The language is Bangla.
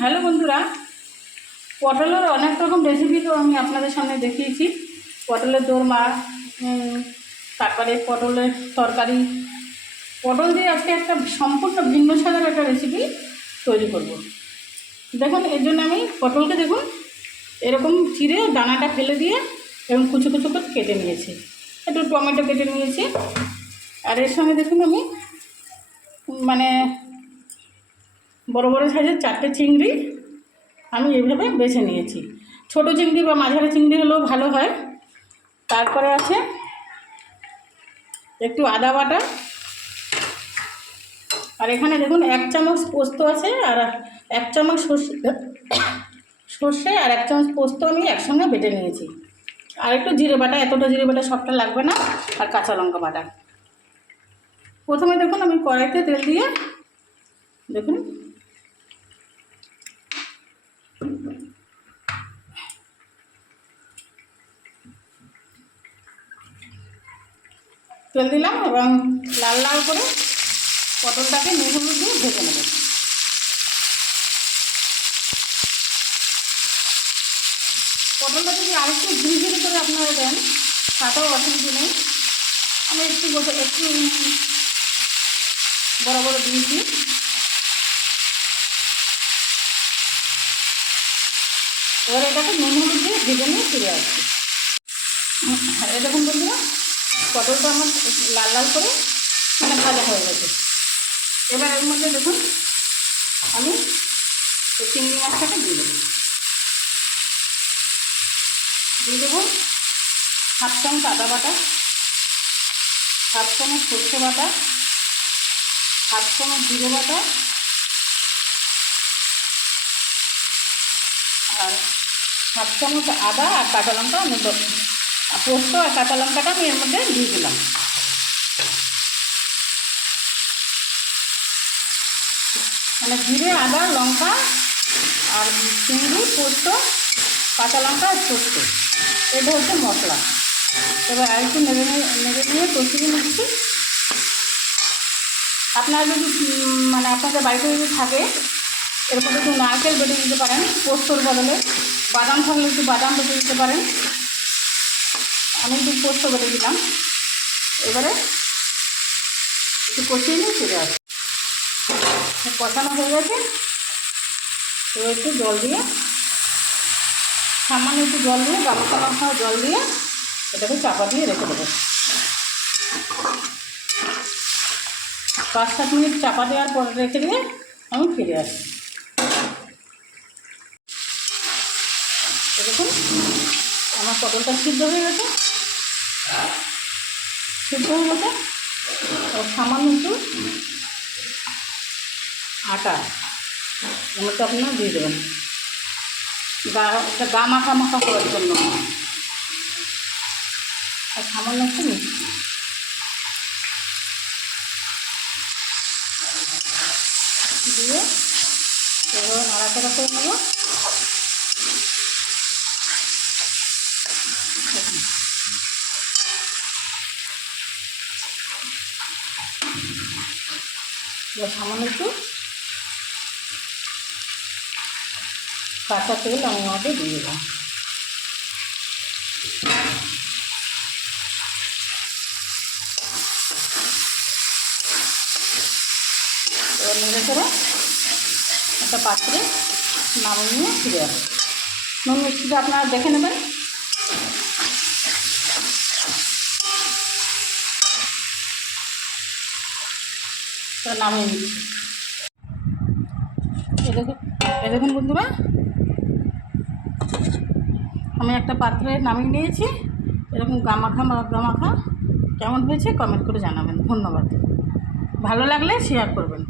হ্যালো বন্ধুরা, পটলের অনেক রকম রেসিপি তো আমি আপনাদের সামনে দেখিয়েছি। পটলের দোরমা, তারপরে পটলের তরকারি। পটল দিয়ে আজকে একটা সম্পূর্ণ ভিন্ন স্বাদের একটা রেসিপি তৈরি করব। দেখুন, এর জন্য আমি পটলকে দেখুন এরকম চিড়ে দানাটা ফেলে দিয়ে এরকম কুচো কুচো করে কেটে নিয়েছি। একটু টমেটো কেটে নিয়েছি। আর এর সঙ্গে দেখুন আমি বড় বড় সাইজের 4টে চিংড়ি আমি এইভাবে বেছে নিয়েছি। ছোট চিংড়ি বা মাঝারি চিংড়ি হলেও ভালো হয়। তারপরে আছে একটু আদা বাটা, আর এখানে দেখুন 1 চামচ পোস্ত আছে, আর 1 চামচ সর্ষে আর 1 চামচ পোস্ত আমি একসঙ্গে বেটে নিয়েছি। আর একটু জিরে বাটা, এতটা জিরে বাটা সবটা লাগবে না। আর কাঁচা লঙ্কা বাটা। প্রথমে দেখুন আমি কড়াইতে তেল দিয়ে দেখুন তেল দিলাম এবং লাল লাল করে পটলটাকে নুন হলুদ দিয়ে ভেজে নেব। পটলটা যদি আরেকটু ঝিরি ঝিরি করে আপনারা দেন তাতেও অসুবিধা নেই। আমি একটু বড় বড় দিয়েছি। এবার এটাকে নুন হলুদ দিয়ে ভেজে নিয়ে ফিরে আসছি। এই দেখুন বন্ধুরা, পটলটা আমার লাল লাল করে ভাজা হয়ে গেছে। এবার এর মধ্যে দেখুন আমি চিংড়ি মাছটাকে দিয়ে দেবো। 1/2 চামচ আদা বাটা, 1/2 চামচ সর্ষে বাটা, 1/2 চামচ জিরে বাটা, আর 1/2 চামচ আদা আর কাঁচা লঙ্কা আমি পোস্ত আর কাঁচা লঙ্কাটা আমি এর মধ্যে দিয়ে দিলাম। জিরে, আদা, লঙ্কা আর চিংড়ি, পোস্ত, কাঁচা লঙ্কা আর পোস্ত, এটা হচ্ছে মশলা। এবার আর একটু নেড়ে নিয়ে কষিয়ে নিচ্ছি। আপনারা যদি আপনাদের বাড়িতে যদি থাকে এর মধ্যে একটু নারকেল বেটে দিতে পারেন, পোস্তর বদলে বাদাম থাকলে একটু বাদাম বেটে দিতে পারেন। আমি একটু পোস্ত বেটে দিলাম। এবারে একটু কষিয়ে নিয়ে ফিরে আসি। কষানো হয়ে গেছে। এবার একটু জল দিয়ে, সামান্য একটু জল দিয়ে, গামছা মাখা জল দিয়ে এটাকে চাপা দিয়ে রেখে দেবো। 5-7 মিনিট চাপা দেওয়ার পর রেখে দিয়ে আমি ফিরে আসি। দেখুন আমার পটলটা সিদ্ধ হয়ে গেছে। সামান্য একটু আটা মতো আপনারা দিয়ে দেবেন, গা মাখা মাখা করার জন্য। আর সামান্য একটু মিষ্টি দিয়ে এভাবে নাড়াচাড়া করে নেব। সামান্য একটু কাঁচা তেল আমি আমাদের দিয়ে দেবো। এবার নেড়ে করে একটা পাত্রে নামিয়ে নিয়ে ফিরে আসি। নুন মিষ্টিটা আপনারা দেখে নেবেন। নামিয়ে নিচ্ছি। দেখুন বন্ধুরা, আমি একটা পাত্রে নামিয়ে নিয়েছি। এরকম গামাখা কেমন হয়েছে কমেন্ট করে জানাবেন। ধন্যবাদ। ভালো লাগলে শেয়ার করবেন।